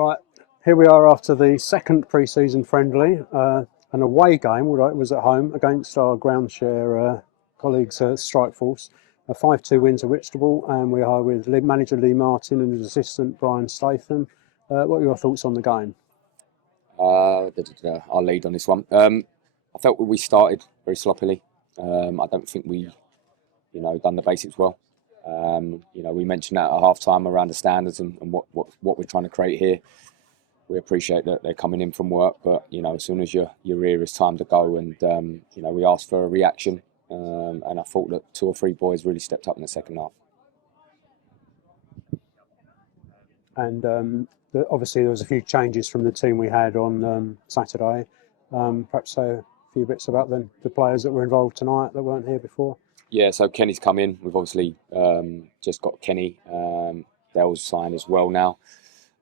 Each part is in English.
Right, here we are after the second pre-season friendly, an away game, although it was at home, against our ground share colleagues Strikeforce. A 5-2 win to Whitstable, and we are with manager Lee Martin and his assistant Brian Statham. What are your thoughts on the game? I'll lead on this one. I felt we started very sloppily. I don't think we, done the basics well. We mentioned that at half time around the standards and what we're trying to create here. We appreciate that they're coming in from work, but as soon as you're here, it's time to go. And we asked for a reaction, and I thought that 2 or 3 boys really stepped up in the second half. And obviously there was a few changes from the team we had on Saturday. Perhaps say a few bits about the players that were involved tonight that weren't here before. Yeah, so Kenny's come in. We've obviously just got Kenny. Dell's signed as well now.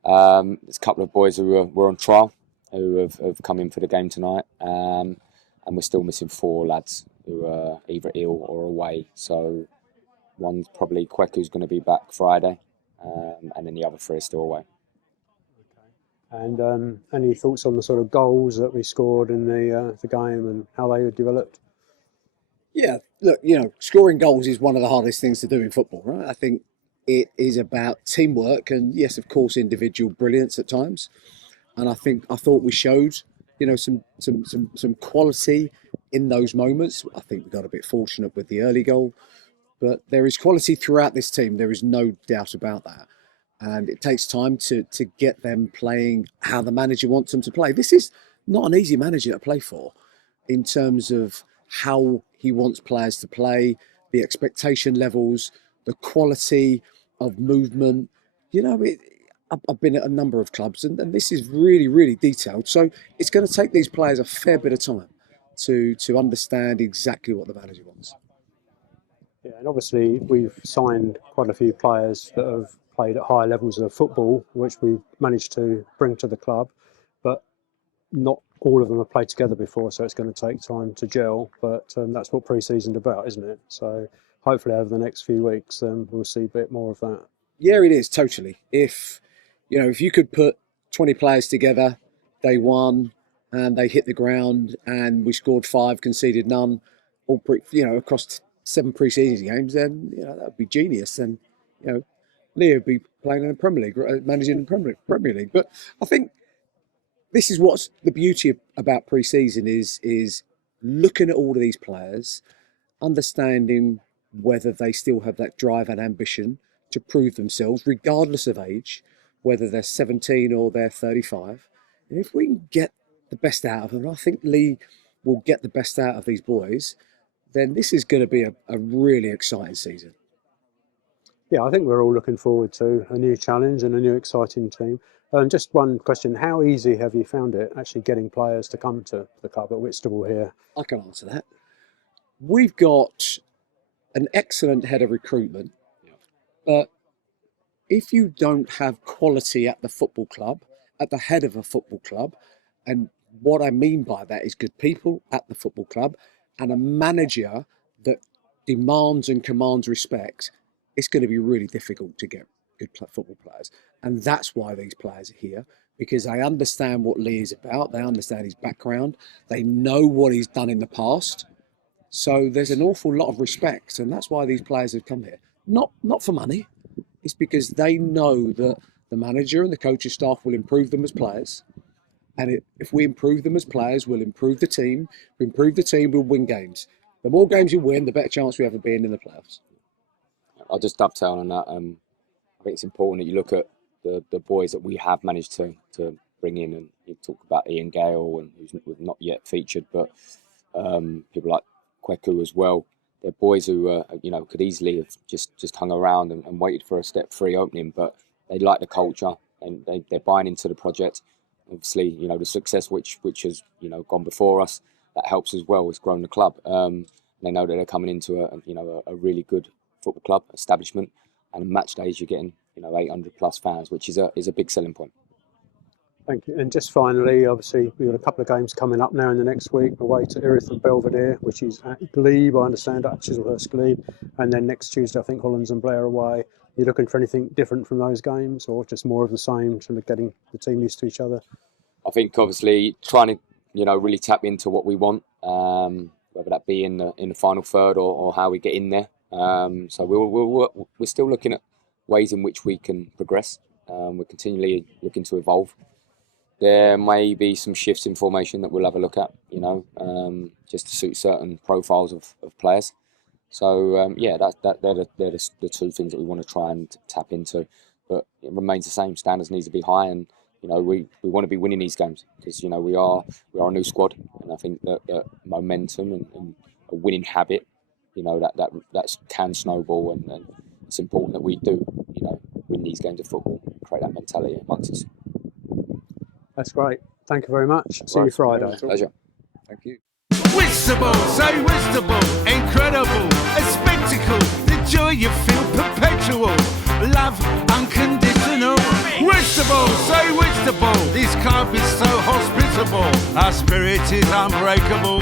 There's a couple of boys who were on trial who have come in for the game tonight. And we're still missing 4 lads who are either ill or away. So one's probably Quek, who's going to be back Friday. And then the other 3 are still away. And any thoughts on the sort of goals that we scored in the game and how they developed? Yeah, look, scoring goals is one of the hardest things to do in football, right? I think it is about teamwork and, yes, of course, individual brilliance at times. And I thought we showed, some quality in those moments. I think we got a bit fortunate with the early goal, but there is quality throughout this team. There is no doubt about that. And it takes time to get them playing how the manager wants them to play. This is not an easy manager to play for in terms of how he wants players to play, the expectation levels, the quality of movement. I've been at a number of clubs and this is really, really detailed. So it's going to take these players a fair bit of time to understand exactly what the manager wants. Yeah, and obviously we've signed quite a few players that have played at higher levels of football, which we've managed to bring to the club, but not all of them have played together before, so it's going to take time to gel, but that's what pre-season's about, isn't it? So hopefully over the next few weeks we'll see a bit more of that. Yeah, it is, totally. If you could put 20 players together, day one, and they hit the ground and we scored 5, conceded none, all across 7 pre-season games, then that would be genius. And Leo would be playing in the Premier League, managing the Premier League. But I think this is what's the beauty about pre-season is looking at all of these players, understanding whether they still have that drive and ambition to prove themselves, regardless of age, whether they're 17 or they're 35. And if we can get the best out of them, and I think Lee will get the best out of these boys, then this is going to be a really exciting season. Yeah, I think we're all looking forward to a new challenge and a new exciting team. Just one question, how easy have you found it actually getting players to come to the club at Whitstable here? I can answer that. We've got an excellent head of recruitment, but if you don't have quality at the football club, at the head of a football club, and what I mean by that is good people at the football club and a manager that demands and commands respect, it's going to be really difficult to get good football players. And that's why these players are here, because they understand what Lee is about. They understand his background. They know what he's done in the past. So there's an awful lot of respect. And that's why these players have come here. Not for money. It's because they know that the manager and the coaching staff will improve them as players. And if we improve them as players, we'll improve the team. If we improve the team, we'll win games. The more games you win, the better chance we have of being in the playoffs. I'll just dovetail on that. I think it's important that you look at the boys that we have managed to bring in, and you talk about Ian Gale, and who's not yet featured, but people like Kweku as well. They're boys who could easily have just hung around and waited for a step 3 opening, but they like the culture and they're buying into the project. Obviously, the success which has gone before us, that helps as well. It's grown the club. They know that they're coming into a really good football club establishment, and match days you're getting 800 plus fans, which is a big selling point. Thank you. And just finally, obviously we've got a couple of games coming up now in the next week, away to Erith and Belvedere, which is at Glebe, I understand, at Chislehurst Glebe, and then next Tuesday I think Hollands and Blair away. You looking for anything different from those games, or just more of the same, sort of getting the team used to each other? I think obviously trying to, really tap into what we want, whether that be in the final third or how we get in there. So we're still looking at ways in which we can progress. We're continually looking to evolve. There may be some shifts in formation that we'll have a look at, just to suit certain profiles of players. So they're the two things that we want to try and tap into. But it remains the same. Standards need to be high, and we want to be winning these games because we are a new squad, and I think that momentum and a winning habit, that can snowball, and it's important that we do win these games of football, create that mentality amongst us. That's great. Thank you very much. See you Friday. Pleasure. Thank you. Whistable, so whistable, incredible, a spectacle, the joy you feel perpetual, love unconditional. Whistable, so whistable, this club is so hospitable, our spirit is unbreakable.